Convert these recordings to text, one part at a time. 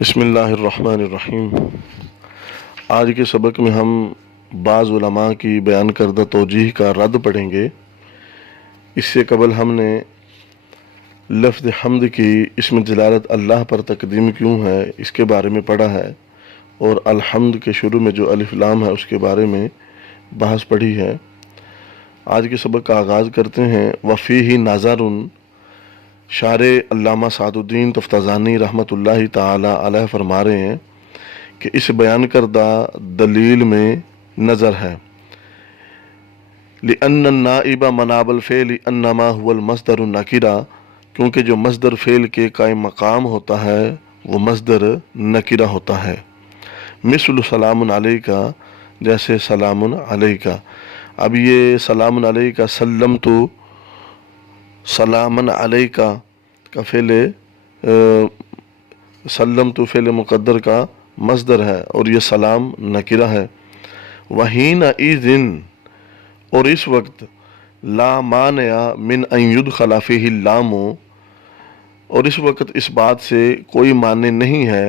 بسم اللہ الرحمن الرحیم۔ آج کے سبق میں ہم بعض علماء کی بیان کردہ توجیہ کا رد پڑھیں گے۔ اس سے قبل ہم نے لفظ حمد کی اسم دلالت اللہ پر تقدیم کیوں ہے اس کے بارے میں پڑھا ہے، اور الحمد کے شروع میں جو الف لام ہے اس کے بارے میں بحث پڑھی ہے۔ آج کے سبق کا آغاز کرتے ہیں۔ وفیہ نظر، شارح علامہ سعد الدین تفتازانی رحمۃ اللہ تعالی علیہ فرما رہے ہیں کہ اس بیان کردہ دلیل میں نظر ہے۔ لأن النائب مناب الفعل انما هو المصدر النکرہ، کیونکہ جو مصدر فعل کے قائم مقام ہوتا ہے وہ مصدر نکرہ ہوتا ہے۔ مثل سلام علیکہ، جیسے سلام علیکہ۔ اب یہ سلام علیکہ سلمت سلامن علیکہ کا فعل سلمت فعل مقدر کا مصدر ہے، اور یہ سلام نکرہ ہے۔ وحینئذ، اور اس وقت لا مانع من ان یدخل فیہ اللام، اور اس وقت اس بات سے کوئی مانع نہیں ہے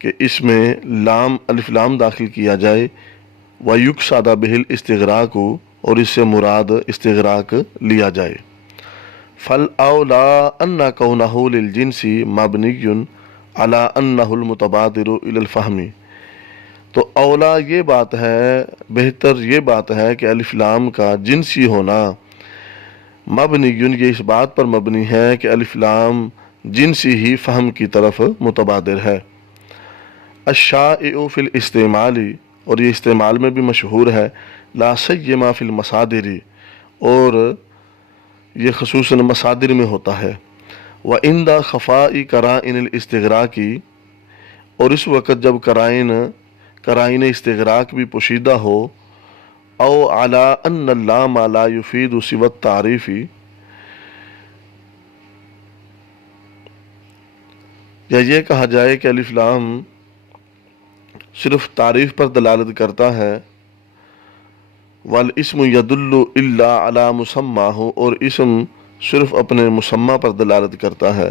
کہ اس میں لام الف لام داخل کیا جائے۔ ویقصد بہ الاستغراق، اور اس سے مراد استغراق لیا جائے۔ فالاولی ان کونہ للجنس مبنی علی انہ المتبادر الی الفہم، تو اولا یہ بات ہے، بہتر یہ بات ہے کہ الف لام کا جنسی ہونا مبنی، یہ اس بات پر مبنی ہے کہ الف لام جنسی ہی فہم کی طرف متبادر ہے۔ الشائع فی الاستعمال، اور یہ استعمال میں بھی مشہور ہے، لا سیما فی المصادر، اور یہ خصوصاً مصادر میں ہوتا ہے۔ وعند خفاء قرائن الاستغراق، اور اس وقت جب قرائن استغراق بھی پوشیدہ ہو۔ او علی ان اللام لا یفید سوى التعریف، یا یہ کہا جائے کہ الف لام صرف تعریف پر دلالت کرتا ہے۔ والاسم یدل الا علی مسماہ، اور اسم صرف اپنے مسمى پر دلالت کرتا ہے۔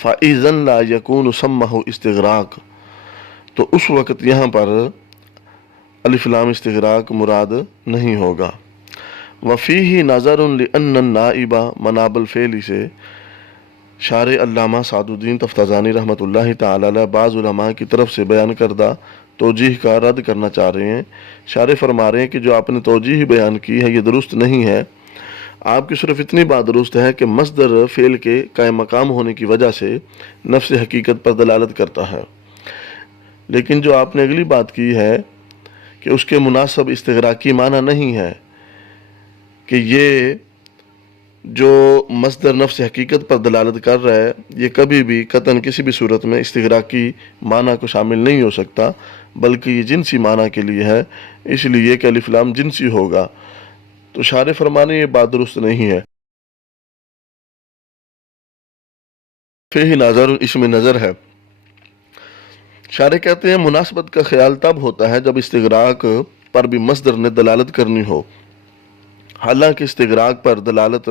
فاذا لا یکون سمہ استغراق، تو اس وقت یہاں پر الف لام استغراق مراد نہیں ہوگا۔ وفیہ نظر لأن النائب مناب الفعل، سے شارح علامہ سعد الدین تفتازانی رحمۃ اللہ تعالی علیہ بعض علماء کی طرف سے بیان کردہ توجیہ کا رد کرنا چاہ رہے ہیں۔ شارح فرما رہے ہیں کہ جو آپ نے توجیہ بیان کی ہے یہ درست نہیں ہے۔ آپ کی صرف اتنی بات درست ہے کہ مصدر فعل کے قائم مقام ہونے کی وجہ سے نفس حقیقت پر دلالت کرتا ہے، لیکن جو آپ نے اگلی بات کی ہے کہ اس کے مناسب استغراقی معنی نہیں ہے، کہ یہ جو مصدر نفس حقیقت پر دلالت کر رہا ہے یہ کبھی بھی قطعاً کسی بھی صورت میں استغراقی معنی کو شامل نہیں ہو سکتا، بلکہ یہ جنسی معنی کے لیے ہے، اس لیے کہ الف لام جنسی ہوگا۔ تو شارح فرمانے یہ بات درست نہیں ہے۔ فیہ نظر، اس میں نظر ہے۔ شارح کہتے ہیں مناسبت کا خیال تب ہوتا ہے جب استغراق پر بھی مصدر نے دلالت کرنی ہو، حالانکہ استغراق پر دلالت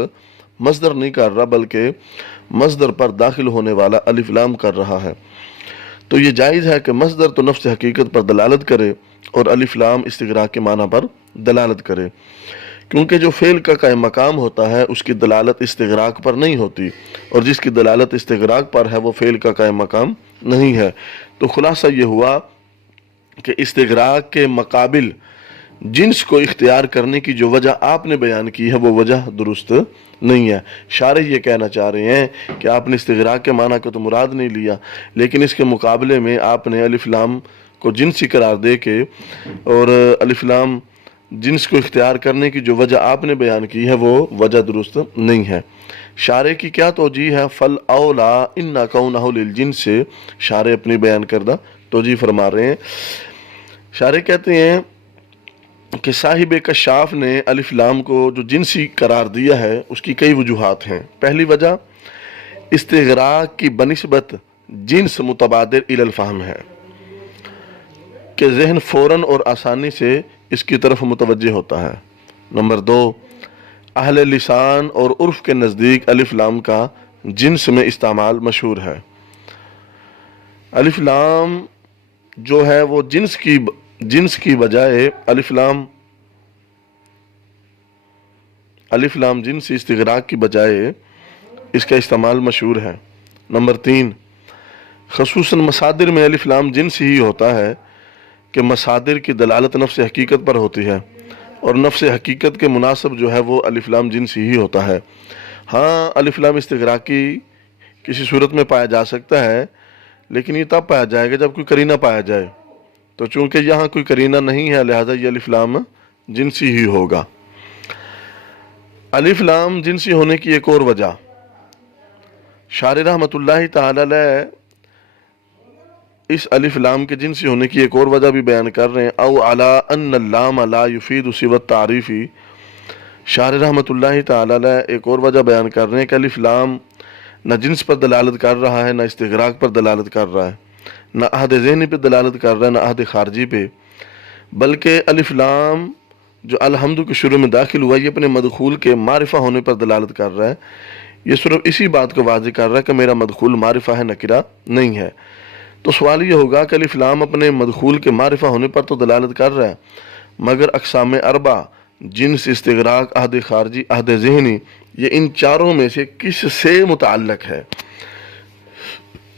مصدر نہیں کر رہا بلکہ مصدر پر داخل ہونے والا الف لام کر رہا ہے۔ تو یہ جائز ہے کہ مصدر تو نفس حقیقت پر دلالت کرے اور الف لام استغراق کے معنی پر دلالت کرے، کیونکہ جو فعل کا قائم مقام ہوتا ہے اس کی دلالت استغراق پر نہیں ہوتی، اور جس کی دلالت استغراق پر ہے وہ فعل کا قائم مقام نہیں ہے۔ تو خلاصہ یہ ہوا کہ استغراق کے مقابل جنس کو اختیار کرنے کی جو وجہ آپ نے بیان کی ہے وہ وجہ درست نہیں ہے۔ شارح یہ کہنا چاہ رہے ہیں کہ آپ نے استغراق کے معنی کو تو مراد نہیں لیا، لیکن اس کے مقابلے میں آپ نے الف لام کو جنسی قرار دے کے اور الف لام جنس کو اختیار کرنے کی جو وجہ آپ نے بیان کی ہے وہ وجہ درست نہیں ہے۔ شارح کی کیا توجیہ ہے؟ فل اولا ان کونہ للجنس، سے شارح اپنی بیان کردہ توجیہ فرما رہے ہیں۔ شارح کہتے ہیں کہ صاحب کشاف نے الف لام کو جو جنسی قرار دیا ہے اس کی کئی وجوہات ہیں۔ پہلی وجہ استغراق کی بنسبت جنس متبادر الی الفہم ہے، کہ ذہن فوراً اور آسانی سے اس کی طرف متوجہ ہوتا ہے۔ نمبر دو، اہل لسان اور عرف کے نزدیک الف لام کا جنس میں استعمال مشہور ہے۔ الف لام جو ہے وہ جنس کی بجائے الف لام جنس استغراق کی بجائے اس کا استعمال مشہور ہے۔ نمبر 3، خصوصاً مصادر میں الف لام جنس ہی ہوتا ہے کہ مصادر کی دلالت نفس حقیقت پر ہوتی ہے، اور نفس حقیقت کے مناسب جو ہے وہ الف لام جنس ہی ہوتا ہے۔ ہاں، الف لام استغراقی کسی صورت میں پایا جا سکتا ہے، لیکن یہ تب پایا جائے گا جب کوئی قرینہ پایا جائے، تو چونکہ یہاں کوئی قرینہ نہیں ہے لہذا یہ الف لام جنسی ہی ہوگا۔ الف لام جنسی ہونے کی ایک اور وجہ شارح رحمۃ اللہ تعالی علیہ اس الف لام کے جنسی ہونے کی ایک اور وجہ بھی بیان کر رہے ہیں۔ او علی ان اللام لا یفید سوى التعریف، شارح رحمۃ اللہ تعالی علیہ ایک اور وجہ بیان کر رہے ہیں کہ الف لام نہ جنس پر دلالت کر رہا ہے، نہ استغراق پر دلالت کر رہا ہے، نہ عہد ذہنی پہ دلالت کر رہا ہے، نہ عہد خارجی پہ، بلکہ الف لام جو الحمد کے شروع میں داخل ہوا یہ اپنے مدخول کے معرفہ ہونے پر دلالت کر رہا ہے۔ یہ صرف اسی بات کو واضح کر رہا ہے کہ میرا مدخول معرفہ ہے، نکرہ نہیں ہے۔ تو سوال یہ ہوگا کہ الف لام اپنے مدخول کے معرفہ ہونے پر تو دلالت کر رہا ہے، مگر اقسام اربع جنس، استغراق، عہد خارجی، عہد ذہنی، یہ ان چاروں میں سے کس سے متعلق ہے؟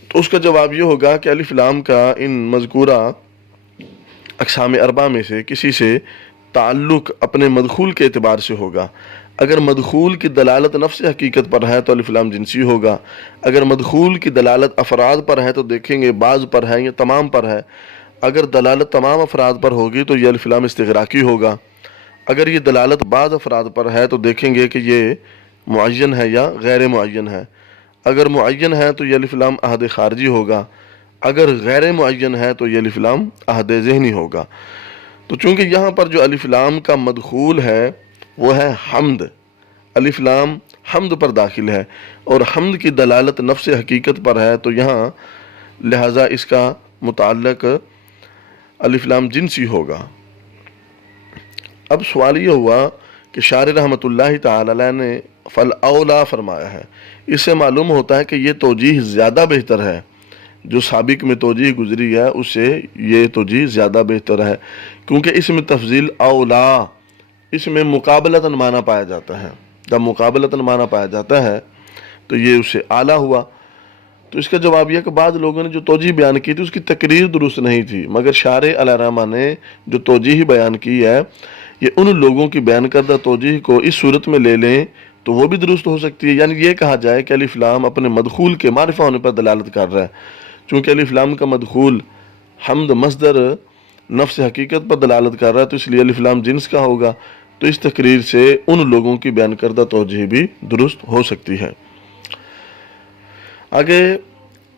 تو اس کا جواب یہ ہوگا کہ الف لام کا ان مذکورہ اقسام اربع میں سے کسی سے تعلق اپنے مدخول کے اعتبار سے ہوگا۔ اگر مدخول کی دلالت نفس حقیقت پر ہے تو الف لام جنسی ہوگا، اگر مدخول کی دلالت افراد پر ہے تو دیکھیں گے بعض پر ہے یا تمام پر ہے، اگر دلالت تمام افراد پر ہوگی تو یہ الف لام استغراقی ہوگا، اگر یہ دلالت بعض افراد پر ہے تو دیکھیں گے کہ یہ معین ہے یا غیر معین ہے، اگر معین ہے تو یہ الف لام عہد خارجی ہوگا، اگر غیر معین ہے تو یہ الف لام عہد ذہنی ہوگا۔ تو چونکہ یہاں پر جو الف لام کا مدخول ہے وہ ہے حمد، الف لام حمد پر داخل ہے اور حمد کی دلالت نفس حقیقت پر ہے، تو یہاں لہٰذا اس کا متعلق الف لام جنسی ہوگا۔ اب سوال یہ ہوا کہ شارح رحمۃ اللہ تعالی علیہ نے فالاولا فرمایا ہے، اس سے معلوم ہوتا ہے کہ یہ توجیہ زیادہ بہتر ہے، جو سابق میں توجیہ گزری ہے اس سے یہ توجیہ زیادہ بہتر ہے، کیونکہ اس میں تفضیل اولا، اس میں مقابلتاً معنی پایا جاتا ہے، جب مقابلتاً معنی پایا جاتا ہے تو یہ اس سے اعلیٰ ہوا۔ تو اس کا جواب یہ کہ بعض لوگوں نے جو توجیہ بیان کی تھی اس کی تقریر درست نہیں تھی، مگر شارح علیہ رحمہ نے جو توجیہ بیان کی ہے یہ ان لوگوں کی بیان کردہ توجیہ کو اس صورت میں لے لیں تو وہ بھی درست ہو سکتی ہے، یعنی یہ کہا جائے کہ الف لام اپنے مدخول کے معرفہ ہونے پر دلالت کر رہا ہے، چونکہ الف لام کا مدخول حمد مصدر نفس حقیقت پر دلالت کر رہا ہے تو اس لیے الف لام جنس کا ہوگا، تو اس تقریر سے ان لوگوں کی بیان کردہ توجیہ بھی درست ہو سکتی ہے۔ آگے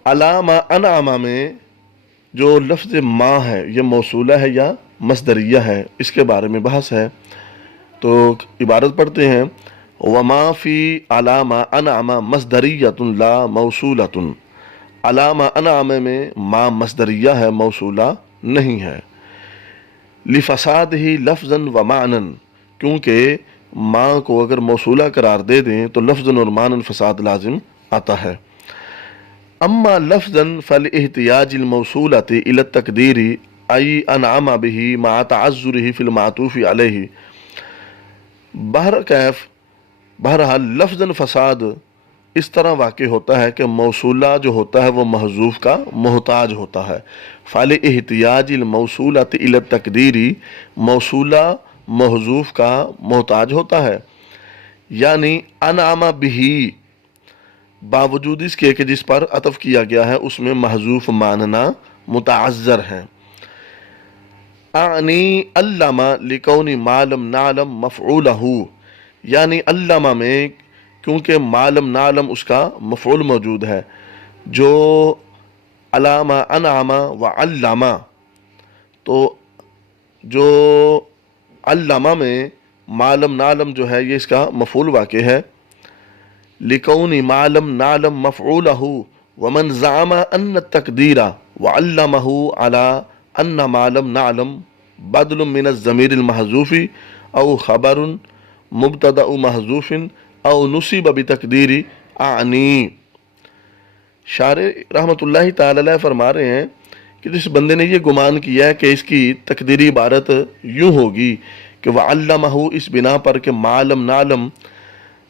علامہ انعامہ میں جو لفظ ما ہے یہ موصولہ ہے یا مصدریہ ہے، اس کے بارے میں بحث ہے، تو عبارت پڑھتے ہیں وما فی علامہ انعامہ مصدریۃ لا موصولۃ، علامہ انعامہ میں ما مصدریہ ہے، موصولہ نہیں ہے، لفساد ہی لفظاً و معنن، کیونکہ ما کو اگر موصولہ قرار دے دیں تو لفظاً اور معنن فساد لازم آتا ہے۔ اما لفظاً فالاحتیاج الموصولۃ الی التقدیر ای انعم به مع تعذرہ فی المعطوف علیہ، بہرحال لفظاً فساد اس طرح واقع ہوتا ہے کہ موصولہ جو ہوتا ہے وہ محذوف کا محتاج ہوتا ہے، فالاحتیاج الموصولۃ الی التقدیر، موصولہ محذوف کا محتاج ہوتا ہے، یعنی انعم به باوجود اس کے کہ جس پر عطف کیا گیا ہے اس میں محذوف ماننا متعذر ہے۔ اعنی علم لکون ما لم نعلم مفعولہ، یعنی علم میں کیونکہ ما لم نعلم اس کا مفعول موجود ہے، جو علامہ انعم و علم، تو جو علم میں ما لم نعلم جو ہے یہ اس کا مفعول واقع ہے، لکون ما لم نعلم مفعولہ ومن زعم ان التقدیر وعلمہ على ان ما لم نعلم بدل من الضمیر المحذوف او خبر مبتدأ محذوف او نصب بتقدیر اعنی۔ شارح رحمۃ اللہ تعالی علیہ فرما رہے ہیں کہ جس بندے نے یہ گمان کیا ہے کہ اس کی تقدیری عبارت یوں ہوگی کہ وَعَلَّمَهُ اس بنا پر کہ معلم نعلم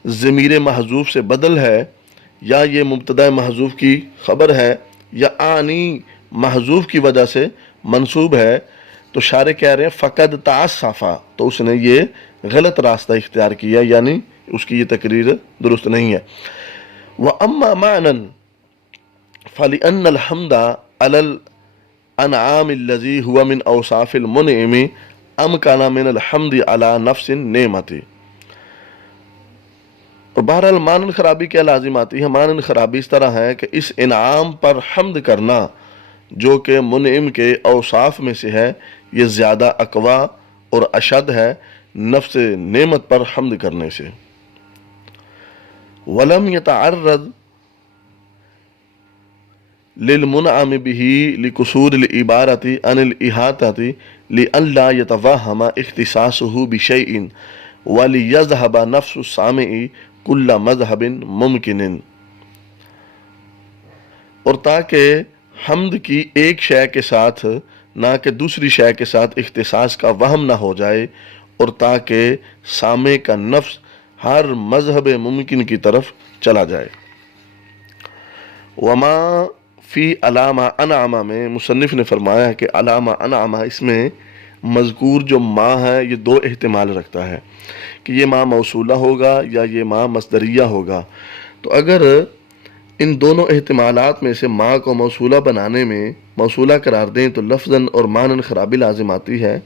ضمیر محذوف سے بدل ہے، یا یہ مبتدا محذوف کی خبر ہے، یا آنی محذوف کی وجہ سے منصوب ہے، تو شارح کہہ رہے ہیں فقد تعصفا، تو اس نے یہ غلط راستہ اختیار کیا، یعنی اس کی یہ تقریر درست نہیں ہے۔ وَأَمَّا مَعْنًا فَلِأَنَّ الْحَمْدَ عَلَى الْأَنْعَامِ الَّذِي هُوَ مِنْ أَوْصَافِ الْمُنْعِمِ أَمْكَنَ مِنَ الْحَمْدِ عَلَى نَفْسِ النِّعْمَةِ۔ اور بہرحال مانن خرابی کیا لازم آتی ہے؟ مانن خرابی اس طرح ہے کہ اس انعام پر حمد کرنا جو کہ منعم کے اوصاف میں سے ہے، یہ زیادہ اقوا اور اشد ہے نفس نعمت پر حمد کرنے سے۔ وَلَمْ يَتَعَرَّضْ لِلْمُنْعَمِ بِهِ لِقُصُورِ الْعِبَارَةِ عَنِ الْإِحَاطَةِ لِأَلَّا يَتَوَهَّمَ اخْتِصَاصُهُ بِشَيْءٍ وَلِيَذْهَبَ نَفْسُ السَّامِعِ كُلَّ مَذْهَبٍ مُمْكِنٍ، اور تاکہ حمد کی ایک شے کے ساتھ نہ کہ دوسری شے کے ساتھ اختصاص کا وہم نہ ہو جائے، اور تاکہ سامع کا نفس ہر مذہب ممکن کی طرف چلا جائے۔ وما فی علامہ انعامہ میں مصنف نے فرمایا کہ علامہ انعامہ اس میں مذکور جو ما ہے یہ دو احتمال رکھتا ہے کہ یہ ما موصولہ ہوگا یا یہ ما مصدریہ ہوگا۔ تو اگر ان دونوں احتمالات میں سے ما کو موصولہ بنانے میں موصولہ قرار دیں تو لفظاً اور معناً خرابی لازم آتی ہے،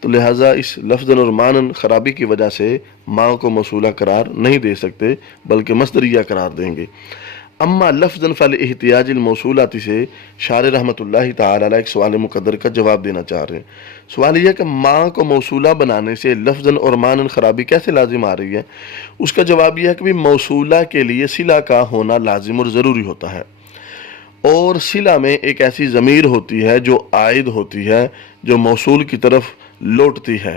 تو لہٰذا اس لفظاً اور معناً خرابی کی وجہ سے ما کو موصولہ قرار نہیں دے سکتے بلکہ مصدریہ قرار دیں گے۔ اما لفظاً فالاحتیاج الموصولات سے شارح رحمۃ اللہ تعالی علیہ ایک سوال مقدر کا جواب دینا چاہ رہے ہیں۔ سوال یہ کہ ما کو موصولہ بنانے سے لفظاً اور معناً خرابی کیسے لازم آ رہی ہے؟ اس کا جواب یہ ہے کہ موصولہ کے لیے صلہ کا ہونا لازم اور ضروری ہوتا ہے، اور صلہ میں ایک ایسی ضمیر ہوتی ہے جو عائد ہوتی ہے، جو موصول کی طرف لوٹتی ہے،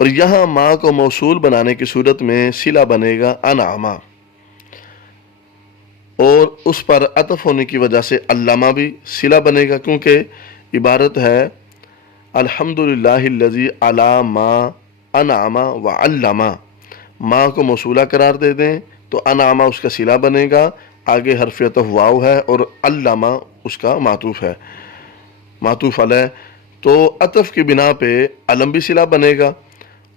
اور یہاں ما کو موصول بنانے کی صورت میں صلہ بنے گا انعامہ، اور اس پر عطف ہونے کی وجہ سے علامہ بھی صلہ بنے گا، کیونکہ عبارت ہے الحمدللہ الذی علی ما انعم وعلم۔ ما کو موصولہ قرار دے دیں تو انعمہ اس کا صلہ بنے گا، آگے حرف عطف واو ہے اور علامہ اس کا معطوف ہے، معطوف علیہ، تو عطف کی بنا پہ علم بھی صلہ بنے گا،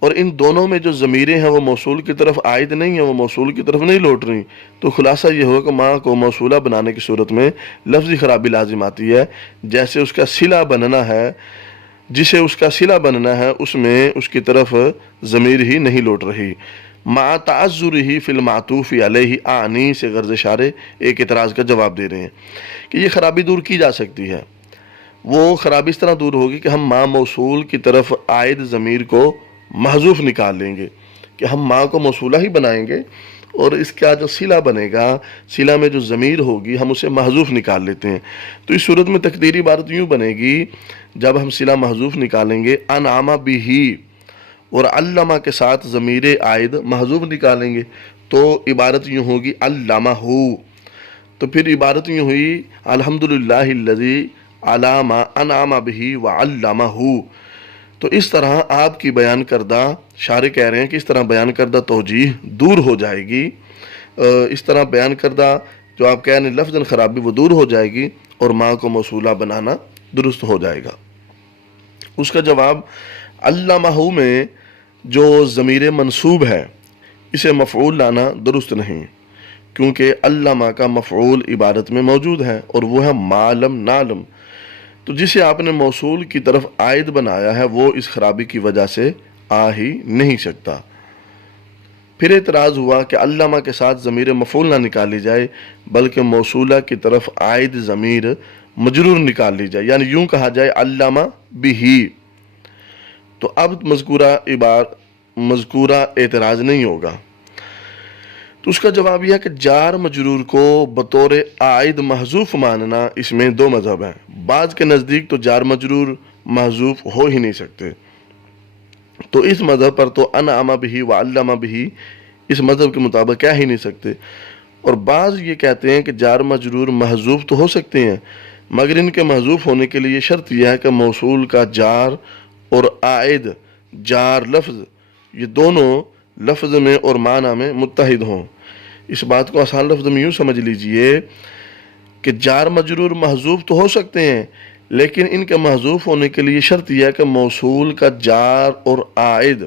اور ان دونوں میں جو ضمیریں ہیں وہ موصول کی طرف عائد نہیں ہیں، وہ موصول کی طرف نہیں لوٹ رہی، تو خلاصہ یہ ہوگا کہ ما کو موصولہ بنانے کی صورت میں لفظی خرابی لازم آتی ہے، جیسے اس کا صلہ بننا ہے، جسے اس کا صلہ بننا ہے اس میں اس کی طرف ضمیر ہی نہیں لوٹ رہی۔ مع تعذرہ فی المعطوف علیہ اعنی سے غرض شارح ایک اعتراض کا جواب دے رہے ہیں کہ یہ خرابی دور کی جا سکتی ہے۔ وہ خرابی اس طرح دور ہوگی کہ ہم ما موصول کی طرف عائد ضمیر کو محذوف نکال لیں گے، کہ ہم ما کو موصولہ ہی بنائیں گے اور اس کا جو صلہ بنے گا، صلہ میں جو ضمیر ہوگی ہم اسے محذوف نکال لیتے ہیں۔ تو اس صورت میں تقدیری عبارت یوں بنے گی، جب ہم صلہ محذوف نکالیں گے انعم بہ اور علمہ کے ساتھ ضمیر عائد محذوف نکالیں گے تو عبارت یوں ہوگی علمہ، تو پھر عبارت یوں ہوئی الحمدللہ الذی علی ما انعم بہ وعلمہ۔ تو اس طرح آپ کی بیان کردہ، شارح کہہ رہے ہیں کہ اس طرح بیان کردہ توجیہ دور ہو جائے گی، اس طرح بیان کردہ جو آپ کہہ رہے ہیں لفظاً خرابی وہ دور ہو جائے گی اور ما کو موصولہ بنانا درست ہو جائے گا۔ اس کا جواب علمہ میں جو ضمیر منصوب ہے اسے مفعول لانا درست نہیں، کیونکہ علمہ کا مفعول عبارت میں موجود ہے اور وہ ہے ما لم نعلم، تو جسے آپ نے موصول کی طرف عائد بنایا ہے وہ اس خرابی کی وجہ سے آ ہی نہیں سکتا۔ پھر اعتراض ہوا کہ علامہ کے ساتھ ضمیر مفعول نہ نکالی جائے بلکہ موصولہ کی طرف عائد ضمیر مجرور نکال لی جائے، یعنی یوں کہا جائے علامہ بہ، تو اب مذکورہ اعتراض نہیں ہوگا۔ تو اس کا جواب یہ ہے کہ جار مجرور کو بطور عائد محذوف ماننا، اس میں دو مذہب ہیں۔ بعض کے نزدیک تو جار مجرور محذوف ہو ہی نہیں سکتے، تو اس مذہب پر تو انعم بہ وعلم بہ اس مذہب کے مطابق کہہ ہی نہیں سکتے، اور بعض یہ کہتے ہیں کہ جار مجرور محذوف تو ہو سکتے ہیں، مگر ان کے محذوف ہونے کے لیے شرط یہ ہے کہ موصول کا جار اور عائد جار لفظ یہ دونوں لفظ میں اور معنی میں متحد ہوں۔ اس بات کو آسان لفظ میں یوں سمجھ لیجئے کہ جار مجرور محذوف تو ہو سکتے ہیں، لیکن ان کے محذوف ہونے کے لیے شرط یہ ہے کہ موصول کا جار اور عائد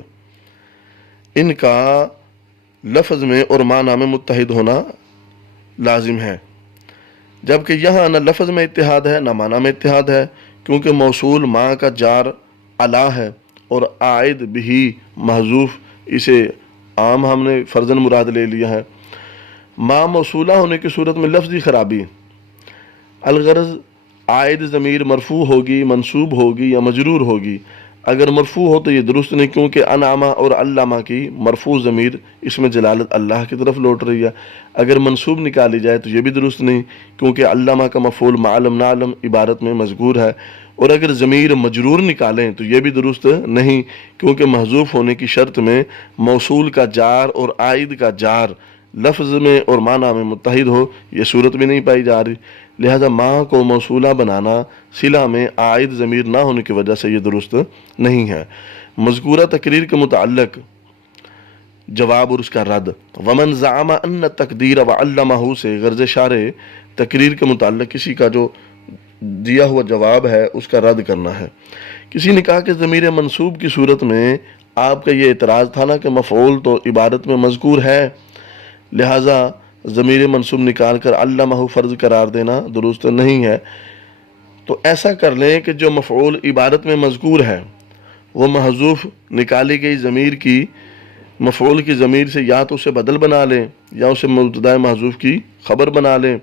ان کا لفظ میں اور معنی میں متحد ہونا لازم ہے، جبکہ یہاں نہ لفظ میں اتحاد ہے نہ معنی میں اتحاد ہے، کیونکہ موصول ما کا جار علا ہے اور عائد بھی محذوف، اسے عام ہم نے فرضاً مراد لے لیا ہے۔ ما موصولہ ہونے کی صورت میں لفظی خرابی، الغرض عائد ضمیر مرفوع ہوگی، منصوب ہوگی یا مجرور ہوگی۔ اگر مرفوع ہو تو یہ درست نہیں، کیونکہ انعامہ اور علامہ کی مرفوع ضمیر اس میں جلالت اللہ کی طرف لوٹ رہی ہے۔ اگر منصوب نکالی جائے تو یہ بھی درست نہیں، کیونکہ علامہ کا مفعول معلم نعلم عبارت میں مذکور ہے۔ اور اگر ضمیر مجرور نکالیں تو یہ بھی درست نہیں، کیونکہ محذوف ہونے کی شرط میں موصول کا جار اور عائد کا جار لفظ میں اور معنی میں متحد ہو، یہ صورت بھی نہیں پائی جا رہی۔ لہذا ما کو موصولہ بنانا صلہ میں عائد ضمیر نہ ہونے کی وجہ سے یہ درست نہیں ہے۔ مذکورہ تقریر کے متعلق جواب اور اس کا رد، ومن زعم ان تقدیر وعلمہ سے غرض شارع تقریر کے متعلق کسی کا جو دیا ہوا جواب ہے اس کا رد کرنا ہے۔ کسی نے کہا کہ ضمیر منصوب کی صورت میں آپ کا یہ اعتراض تھا نا کہ مفعول تو عبارت میں مذکور ہے، لہٰذا ضمیر منصوب نکال کر علمہ فرض قرار دینا درست نہیں ہے۔ تو ایسا کر لیں کہ جو مفعول عبارت میں مذکور ہے وہ محذوف نکالی گئی ضمیر کی مفعول کی ضمیر سے یا تو اسے بدل بنا لیں یا اسے مبتدا محذوف کی خبر بنا لیں،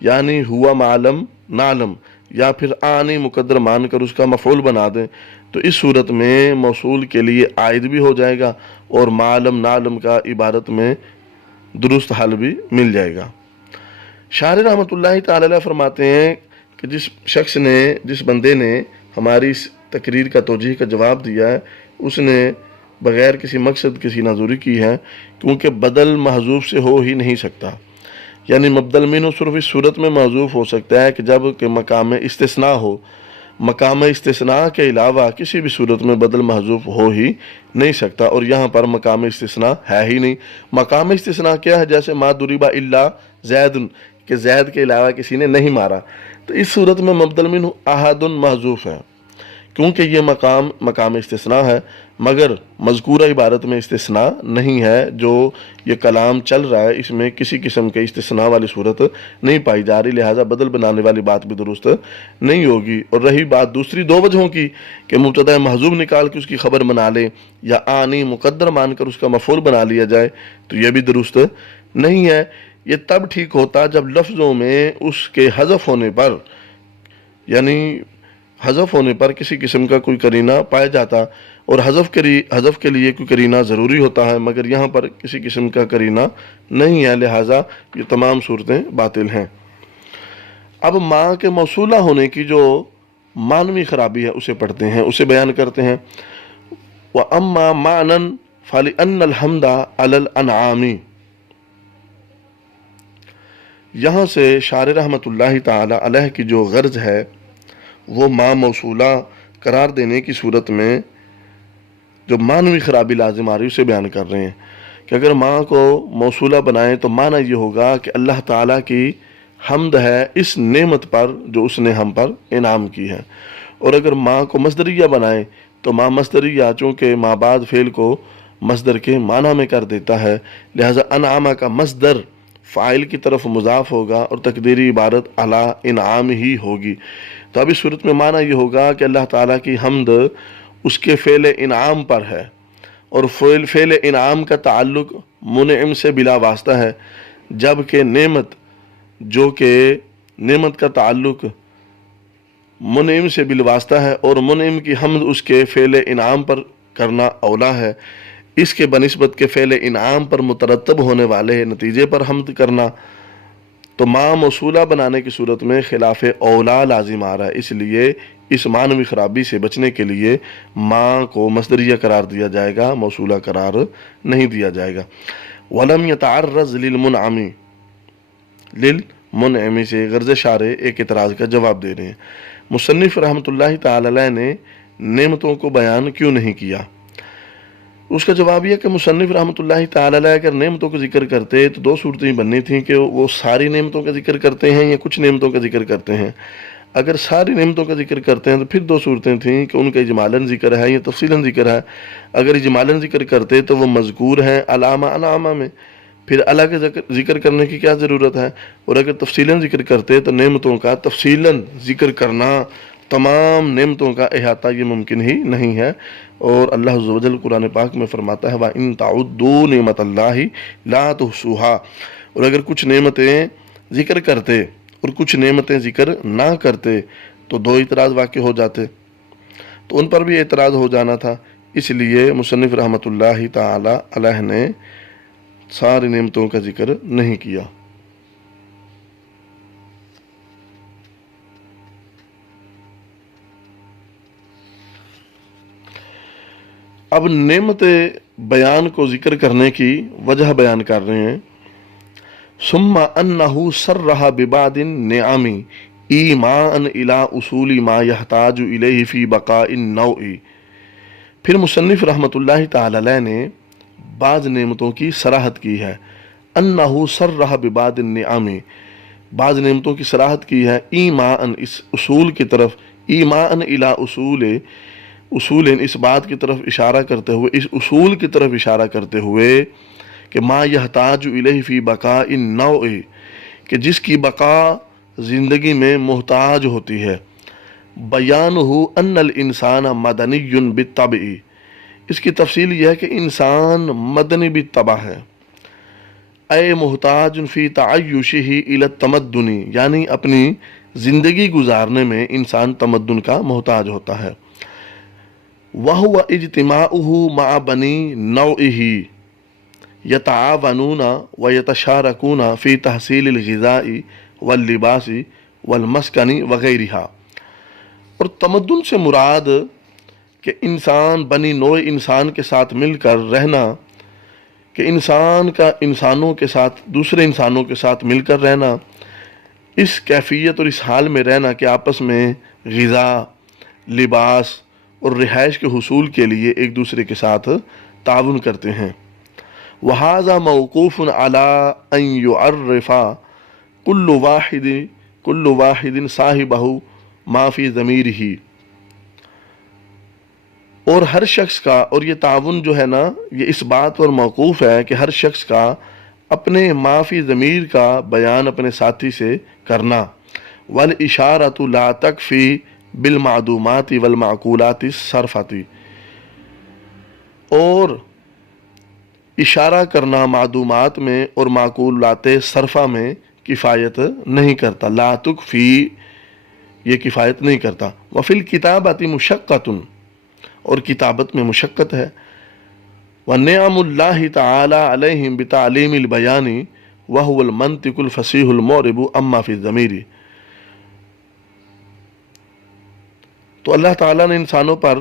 یعنی ہوا معلم نعلم، یا پھر آنی مقدر مان کر اس کا مفعول بنا دیں، تو اس صورت میں موصول کے لیے عائد بھی ہو جائے گا اور معلم نعلم کا عبارت میں درست حل بھی مل جائے گا۔ شارح رحمۃ اللہ تعالی علیہ فرماتے ہیں کہ جس بندے نے ہماری اس تقریر کا توجیہ کا جواب دیا ہے، اس نے بغیر کسی مقصد کسی ناظری کی ہے، کیونکہ بدل محذوف سے ہو ہی نہیں سکتا، یعنی مبدل منہ صرف اس صورت میں محذوف ہو سکتا ہے کہ جب کہ مقام استثناء ہو، مقام استثناء کے علاوہ کسی بھی صورت میں بدل محذوف ہو ہی نہیں سکتا، اور یہاں پر مقام استثناء ہے ہی نہیں۔ مقام استثناء کیا ہے؟ جیسے ما ضرب الا زید، کہ زید کے علاوہ کسی نے نہیں مارا، تو اس صورت میں مبدل منہ احد محذوف ہے، کیونکہ یہ مقام استثناء ہے، مگر مذکورہ عبارت میں استثناء نہیں ہے۔ جو یہ کلام چل رہا ہے اس میں کسی قسم کے استثناء والی صورت نہیں پائی جا رہی، لہٰذا بدل بنانے والی بات بھی درست نہیں ہوگی۔ اور رہی بات دوسری دو وجہوں کی کہ مبتدا محذوف نکال کے اس کی خبر بنا لے یا آنی مقدر مان کر اس کا مفعول بنا لیا جائے، تو یہ بھی درست نہیں ہے۔ یہ تب ٹھیک ہوتا جب لفظوں میں اس کے حذف ہونے پر، یعنی حذف ہونے پر کسی قسم کا کوئی قرینہ پایا جاتا، اور حذف کے لیے کوئی قرینہ ضروری ہوتا ہے، مگر یہاں پر کسی قسم کا قرینہ نہیں ہے، لہٰذا یہ تمام صورتیں باطل ہیں۔ اب ما کے موصولہ ہونے کی جو معنوی خرابی ہے اسے پڑھتے ہیں، اسے بیان کرتے ہیں۔ وَأَمَّا مَعْنًا فَلِأَنَّ الْحَمْدَ عَلَى الْأَنْعَامِ، یہاں سے شارح رحمۃ اللہ تعالی علیہ کی جو غرض ہے وہ ما موصولہ قرار دینے کی صورت میں جو معنوی خرابی لازم آ رہی اسے بیان کر رہے ہیں کہ اگر ما کو موصولہ بنائیں تو معنی یہ ہوگا کہ اللہ تعالیٰ کی حمد ہے اس نعمت پر جو اس نے ہم پر انعام کی ہے، اور اگر ما کو مصدریہ بنائیں تو ما مصدریہ چونکہ ما بعد فعل کو مصدر کے معنی میں کر دیتا ہے، لہذا انعامہ کا مصدر فاعل کی طرف مضاف ہوگا اور تقدیری عبارت علی انعام ہی ہوگی۔ تو اب اس صورت میں معنی یہ ہوگا کہ اللہ تعالیٰ کی حمد اس کے فعل انعام پر ہے، اور فعل انعام کا تعلق منعم سے بلا واسطہ ہے، جبکہ نعمت کا تعلق منعم سے بالواسطہ ہے، اور منعم کی حمد اس کے فعل انعام پر کرنا اولا ہے، اس کے بنسبت کے فعل انعام پر مترتب ہونے والے نتیجے پر حمد کرنا تو ما موصولہ بنانے کی صورت میں خلاف اولا لازم آ رہا ہے۔ اس لیے اس معنوی خرابی سے بچنے کے لیے ما کو مصدریہ قرار دیا جائے گا، موصولہ قرار نہیں دیا جائے گا۔ وَلَمْ يَتَعَرَّضْ لِلْمُنْعَمِ، للمنعم سے غرض شارح ایک اعتراض کا جواب دے رہے ہیں۔ مصنف رحمۃ اللہ تعالی علیہ نے نعمتوں کو بیان کیوں نہیں کیا؟ اس کا جواب یہ کہ مصنف رحمۃ اللہ تعالی علیہ اگر نعمتوں کا ذکر کرتے تو دو صورتیں بننی تھیں کہ وہ ساری نعمتوں کا ذکر کرتے ہیں یا کچھ نعمتوں کا ذکر کرتے ہیں۔ اگر ساری نعمتوں کا ذکر کرتے ہیں تو پھر دو صورتیں تھیں کہ ان کا اجمالاً ذکر ہے یا تفصیلاً ذکر ہے۔ اگر اجمالاً ذکر کرتے تو وہ مذکور ہیں علامہ انعامہ میں، پھر الگ ذکر کرنے کی کیا ضرورت ہے؟ اور اگر تفصیلاً ذکر کرتے تو نعمتوں کا تفصیلاً ذکر کرنا، تمام نعمتوں کا احاطہ یہ ممکن ہی نہیں ہے۔ اور اللہ عز و جل قرآن پاک میں فرماتا ہے وَإِن تَعُدُّوا نِعْمَتَ اللَّهِ لَا تُحْصُوهَا، اور اگر کچھ نعمتیں ذکر کرتے اور کچھ نعمتیں ذکر نہ کرتے تو دو اعتراض واقع ہو جاتے، تو ان پر بھی اعتراض ہو جانا تھا۔ اس لیے مصنف رحمۃ اللہ تعالی علیہ نے ساری نعمتوں کا ذکر نہیں کیا۔ اب نعمت بیان کو ذکر کرنے کی وجہ بیان کر رہے ہیں۔ ثم انہ صرح ببعض النعم ایماء الی اصول ما یحتاج الیہ فی بقاء النوع، پھر مصنف رحمۃ اللہ تعالی علیہ نے بعض نعمتوں کی صراحت کی ہے۔ انہ صرح ببعض النعم، بعض نعمتوں کی صراحت کی ہے ایماء اس اصول کی طرف، ایماء الی اصول اس بات کی طرف اشارہ کرتے ہوئے، اس اصول کی طرف اشارہ کرتے ہوئے کہ ما یحتاج الیہ فی بقاء النوع، کہ جس کی بقا زندگی میں محتاج ہوتی ہے۔ بیانہ ان الانسان مدنی بالطبع، اس کی تفصیل یہ ہے کہ انسان مدنی بالطبع ہے۔ اے محتاج فی تعیشہ الی التمدن، یعنی اپنی زندگی گزارنے میں انسان تمدن کا محتاج ہوتا ہے۔ وَهُوَ اجتماعُهُ مع بنی نوعه یتعاونون ویتشارکون فی تحصیل الغذاء واللباس والمسکن وغیرہ، اور تمدن سے مراد کہ انسان بنی نوع انسان کے ساتھ مل کر رہنا، کہ انسان کا انسانوں کے ساتھ، دوسرے انسانوں کے ساتھ مل کر رہنا، اس کیفیت اور اس حال میں رہنا کہ آپس میں غذا، لباس اور رہائش کے حصول کے لیے ایک دوسرے کے ساتھ تعاون کرتے ہیں۔ وَهَذَا مَوْقُوفٌ عَلَىٰ أَن يُعَرِّفَ كُلُّ وَاحِدٍ صَاحِبَهُ مَا فِي ضَمِيرِهِ، اور ہر شخص کا، اور یہ تعاون جو ہے نا یہ اس بات پر موقوف ہے کہ ہر شخص کا اپنے ما فی ضمیر کا بیان اپنے ساتھی سے کرنا۔ وَالْإِشَارَةُ لَا تَكْفِي بالمعدومات والمعقولات الصرفاتی، اور اشارہ کرنا معدومات میں اور معقولات صرفہ میں کفایت نہیں کرتا۔ لا تکفی، یہ کفایت نہیں کرتا۔ وفی الکتابۃ مشقۃ، اور کتابت میں مشقت ہے۔ ونعم اللہ تعالی علیہم بتعلیم البیان وہو المنطق الفصیح المعرب اما فی الضمیر، تو اللہ تعالیٰ نے انسانوں پر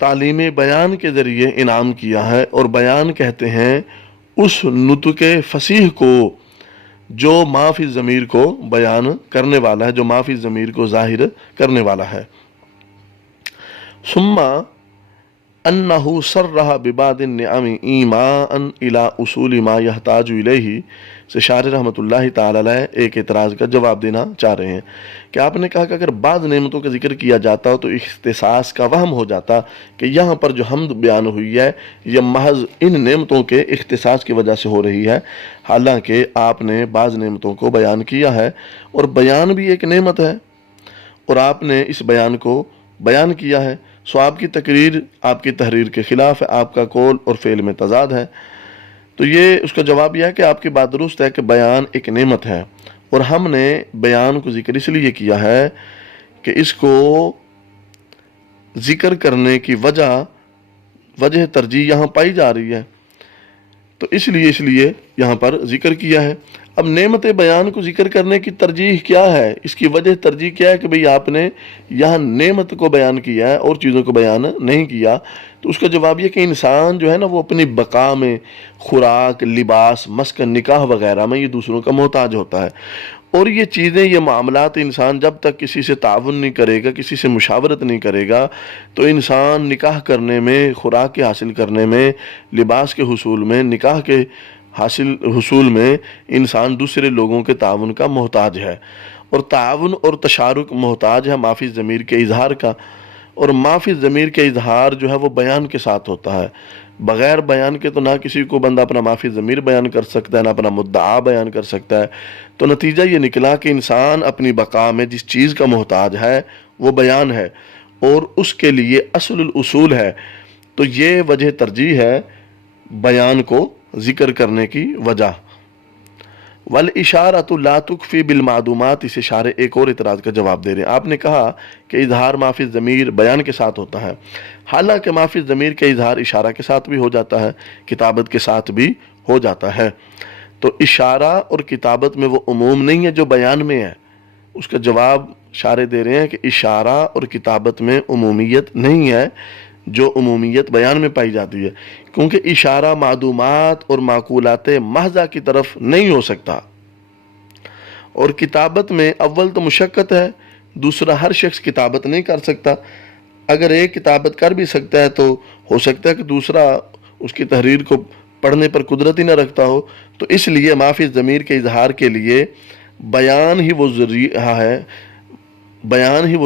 تعلیم بیان کے ذریعے انعام کیا ہے، اور بیان کہتے ہیں اس نطق فصیح کو جو ما فی الضمیر کو بیان کرنے والا ہے، جو ما فی الضمیر کو ظاہر کرنے والا ہے۔ ثم انہ صرح ببعض النعم ایماء الی اصول ما یحتاج الیہ سے شارح رحمۃ اللہ تعالی علیہ ایک اعتراض کا جواب دینا چاہ رہے ہیں کہ آپ نے کہا کہ اگر بعض نعمتوں کا ذکر کیا جاتا تو اختصاص کا وہم ہو جاتا کہ یہاں پر جو حمد بیان ہوئی ہے یہ محض ان نعمتوں کے اختصاص کی وجہ سے ہو رہی ہے، حالانکہ آپ نے بعض نعمتوں کو بیان کیا ہے، اور بیان بھی ایک نعمت ہے، اور آپ نے اس بیان کو بیان کیا ہے، سو آپ کی تقریر آپ کی تحریر کے خلاف ہے، آپ کا قول اور فعل میں تضاد ہے۔ تو یہ اس کا جواب یہ ہے کہ آپ کی بات درست ہے کہ بیان ایک نعمت ہے، اور ہم نے بیان کو ذکر اس لیے کیا ہے کہ اس کو ذکر کرنے کی وجہ ترجیح یہاں پائی جا رہی ہے، تو اس لیے یہاں پر ذکر کیا ہے۔ اب نعمت بیان کو ذکر کرنے کی ترجیح کیا ہے، اس کی وجہ ترجیح کیا ہے کہ بھئی آپ نے یہاں نعمت کو بیان کیا ہے اور چیزوں کو بیان نہیں کیا، تو اس کا جواب یہ کہ انسان جو ہے نا وہ اپنی بقا میں خوراک، لباس، مسکن، نکاح وغیرہ میں یہ دوسروں کا محتاج ہوتا ہے، اور یہ چیزیں، یہ معاملات انسان جب تک کسی سے تعاون نہیں کرے گا، کسی سے مشاورت نہیں کرے گا، تو انسان نکاح کرنے میں، خوراک کے حاصل کرنے میں، لباس کے حصول میں، نکاح کے حصول میں انسان دوسرے لوگوں کے تعاون کا محتاج ہے، اور تعاون اور تشارک محتاج ہے معافی ضمیر کے اظہار کا، اور معافی ضمیر کے اظہار جو ہے وہ بیان کے ساتھ ہوتا ہے، بغیر بیان کے تو نہ کسی کو بندہ اپنا معافی ضمیر بیان کر سکتا ہے، نہ اپنا مدعا بیان کر سکتا ہے۔ تو نتیجہ یہ نکلا کہ انسان اپنی بقا میں جس چیز کا محتاج ہے وہ بیان ہے، اور اس کے لیے اصل الاصول ہے، تو یہ وجہ ترجیح ہے بیان کو ذکر کرنے کی وجہ۔ والاشارۃ لا تکفی بالمعدومات، اس اشارے ایک اور اعتراض کا جواب دے رہے ہیں۔ آپ نے کہا کہ اظہار معافی ضمیر بیان کے ساتھ ہوتا ہے، حالانکہ معافی ضمیر کا اظہار اشارہ کے ساتھ بھی ہو جاتا ہے، کتابت کے ساتھ بھی ہو جاتا ہے۔ تو اشارہ اور کتابت میں وہ عموم نہیں ہے جو بیان میں ہے۔ اس کا جواب شارح دے رہے ہیں کہ اشارہ اور کتابت میں عمومیت نہیں ہے جو عمومیت بیان میں پائی جاتی ہے، کیونکہ اشارہ معدومات اور معقولات محضہ کی طرف نہیں ہو سکتا، اور کتابت میں اول تو مشقت ہے، دوسرا ہر شخص کتابت نہیں کر سکتا۔ اگر ایک کتابت کر بھی سکتا ہے تو ہو سکتا ہے کہ دوسرا اس کی تحریر کو پڑھنے پر قدرت ہی نہ رکھتا ہو، تو اس لیے معافی ضمیر کے اظہار کے لیے بیان ہی وہ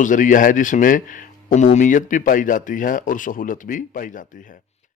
ذریعہ ہے جس میں عمومیت بھی پائی جاتی ہے اور سہولت بھی پائی جاتی ہے۔